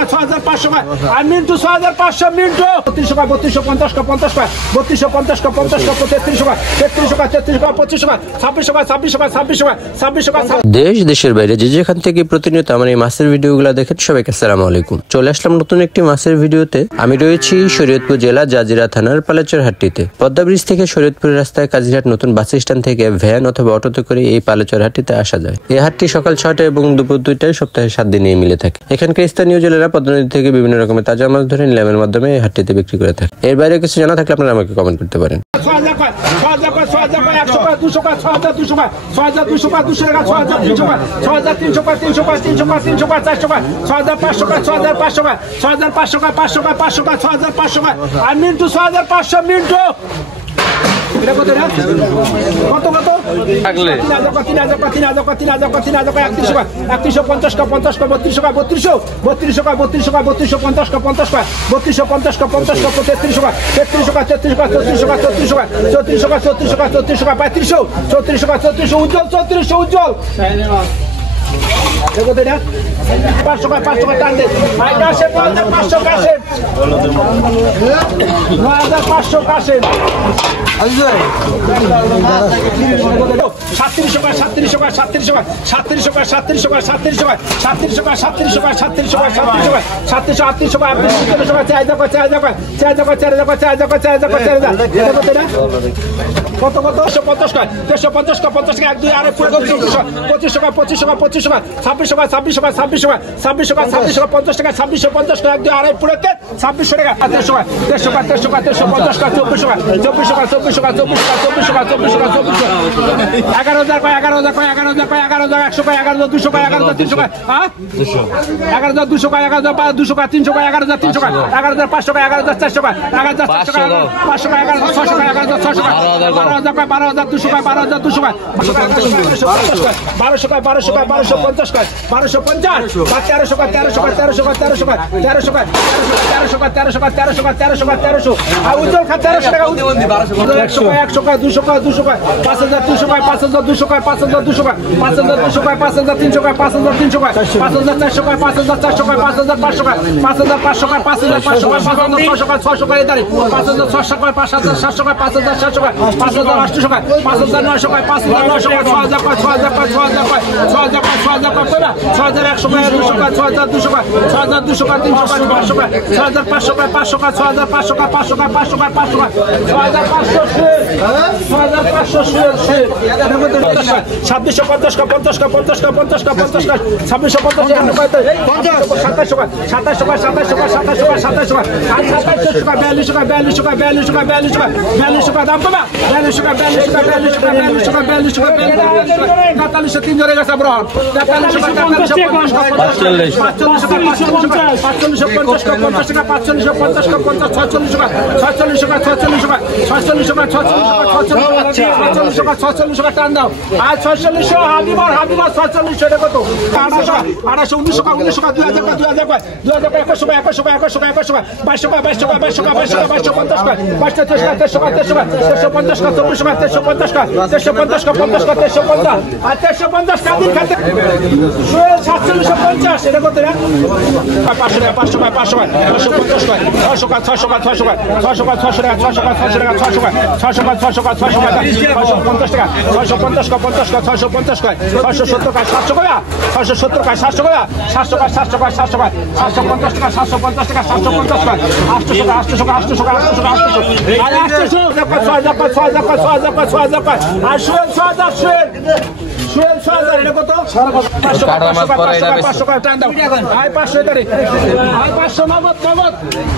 টাকা 6500 টাকা আর মিন্টু 6500 মিন্টু 3200 টাকা 3250 টাকা 50 টাকা 3250 টাকা 50 টাকা 3300 টাকা 3300 টাকা 3300 টাকা 2500 টাকা 2600 টাকা 2600 টাকা 2600 টাকা 2600 টাকা। দেশ দেশের বাইরে যে যেখান থেকে প্রতিনিয়ত আমার এই মাছের ভিডিওগুলো দেখেন সবাইকে আসসালামু আলাইকুম। চলে আসলাম নতুন একটি মাছের ভিডিওতে। আমি রয়েছি শরীয়তপুর জেলা জাজিরা থানার পালেচরহাট্টিতে। পদ্মা ব্রিজ থেকে শরীয়তপুর রাস্তায় কাজিরহাট নতুন বাস স্ট্যান্ড থেকে ভ্যান অথবা অটোতে করে এই পালেচরহাট্টিতে আসা যায়। এই হাটটি সকাল 6টা এবং দুপুর 2টায় সপ্তাহে 7 দিনে মিলে থাকে। এখানকার স্থানীয় জেলেরা পদ্মা নদী থেকে বিভিন্ন রকমের তাজা মাছ ধরে নিলামের মাধ্যমে এই হাটটিতে বিক্রি করে থাকে। এর বাইরে কিছু জানা থাকলে আপনারা আমাকে কমেন্ট করতে পারেন। 6500 মিন্টু এটা কত রে কত কত আগলে 3000 3150 টাকা 50 টাকা 3200 টাকা 3200 টাকা 3250 টাকা 50 টাকা 3250 টাকা 50 টাকা 3300 টাকা 3300 টাকা 3400 টাকা 3400 টাকা 3400 টাকা 3400 টাকা 3500 টাকা 3400 উজ্জ্বল 3400 উজ্জ্বল দেখো তো এটা 500 টাকা টান দে আইটা সে 500 কাছে 9500 কাছে আজই 3700 টাকা 3700 টাকা 3700 টাকা 3700 টাকা 3700 টাকা 3700 টাকা 3700 টাকা 3700 টাকা 3700 টাকা 3700 টাকা 3800 টাকা চাই দেখো কত কত 150 টাকা 150 টাকা 50 টাকা 1 2 আরে পুরো 25 টাকা 25 টাকা 26 টাকা 26 টাকা 26 টাকা 26 টাকা 26 টাকা 26 টাকা 50 টাকা 2650 টাকা 1 2 আরে পুরো 2600 টাকা 1300 টাকা 1350 টাকা 24 টাকা 24 টাকা 24 টাকা 24 টাকা 24 টাকা 11000 কয় 11000 কয় 11000 কয় 11100 কয় 11200 কয় 11300 কয় হ্যাঁ 11200 কয় 11200 কয় 300 কয় 11300 কয় 11500 কয় 11400 কয় 11400 কয় 500 কয় 11600 কয় 11600 কয় 12000 কয় 12200 কয় 12200 কয় 1200 কয় 1200 কয় 1250 কয় 1250 1300 কয় 1300 কয় 1300 কয় 1300 কয় 1300 কয় 1300 কয় 1300 কয় 1300 কয় 1300 কয় 1300 আর উজ্জ্বল খা 1300 টাকা 100 কয় 100 কয় 200 কয় 200 কয় 5200 কয় 5200 কয় 5200 কয় 5200 কয় 5300 কয় 5300 কয় 5400 কয় 5400 কয় 5500 কয় 5500 কয় 5500 কয় 5600 কয় 600 কয় এদারে 5600 কয় 5700 কয় 5700 কয় 5800 কয় 5900 কয় 5900 কয় 6000 কয় 6000 কয় 6000 কয় 6000 কয় 6000 কয় 6100 কয় 200 কয় 6200 কয় 6200 কয় 300 কয় 500 কয় 6500 কয় 500 কয় 6500 কয় 500 কয় 500 কয় 500 কয় 2750 কয় 50 কয় 50 কয় 50 কয় 50 কয় 2650 কয় 2700 কয় 2700 কয় 2700 কয় 2700 কয় 2700 কয় 2700 কয় 4200 কয় 4200 কয় 4200 কয় 4200 কয় দাম কমা 4200 কয় 4200 কয় 4200 কয় 4200 কয় 43 তিন ধরে গেছে ব্রহ্ম 43 কয় 45 টান দাও আর 46 হাবিবার 46 এটা কত 1800 1900 2000 কয় 2100 কয় 2200 কয় 2200 কয় 2200 কয় 2200 কয় 2250 কয় 350 কয় 350 কয় 350 কয় 350 কয় 350 আর 350 কাদির খাতে 4750 এটা কত রে 500 কয় 500 কয় 550 কয় 600 কয় 600 কয় 600 কয় 600 কয় 600 টাকা 600 কয় 600 টাকা 600 কয় 600 কয় 600 কয় 600 কয় 650 টাকা 650 কয় 50 কয় 650 কয় 670 কয় 700 কয় 670 কয় 700 কয় 700 কয় 700 কয় 700 কয় 750 টাকা 750 টাকা 750 কয় 800 কয় 800 কয় 800 কয় 800 আর 800 কয় 6000 কয় 6000 কয় 6000 কয় 6000 কয় আর 6000 এটা কত 500 কয় টান দাও আই 500 এটারে আই 500 নগদ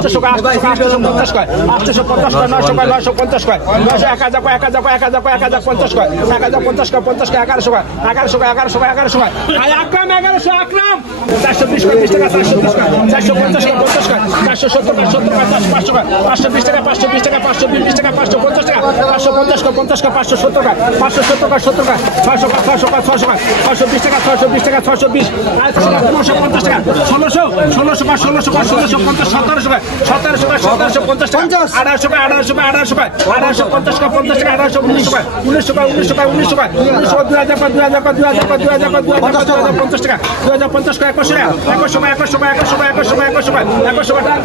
800 কয় 850 কয় 850 কয় 900 কয় 950 কয় 1000 কয় 1000 কয় 1000 কয় 1050 কয় 1050 কয় 50 কয় 1100 কয় 1100 কয় 1100 কয় আই আকরাম 1100 আকরাম 420 কয় 20 টাকা 420 কয় 450 কয় 50 কয় 470 কয় 70 কয় 500 কয় 520 টাকা 520 টাকা 520 টাকা 550 টাকা 550 কয় 50 কয় 570 কয় 570 কয় 70 কয় 600 কয় 600 620 টাকা 620 টাকা 620 1550 টাকা 1600 1750 টাকা 1750 টাকা 1800 টাকা 1850 টাকা 1900 টাকা 1900 টাকা 2000 টাকা 2050 টাকা 2100 টাকা 2100 টাকা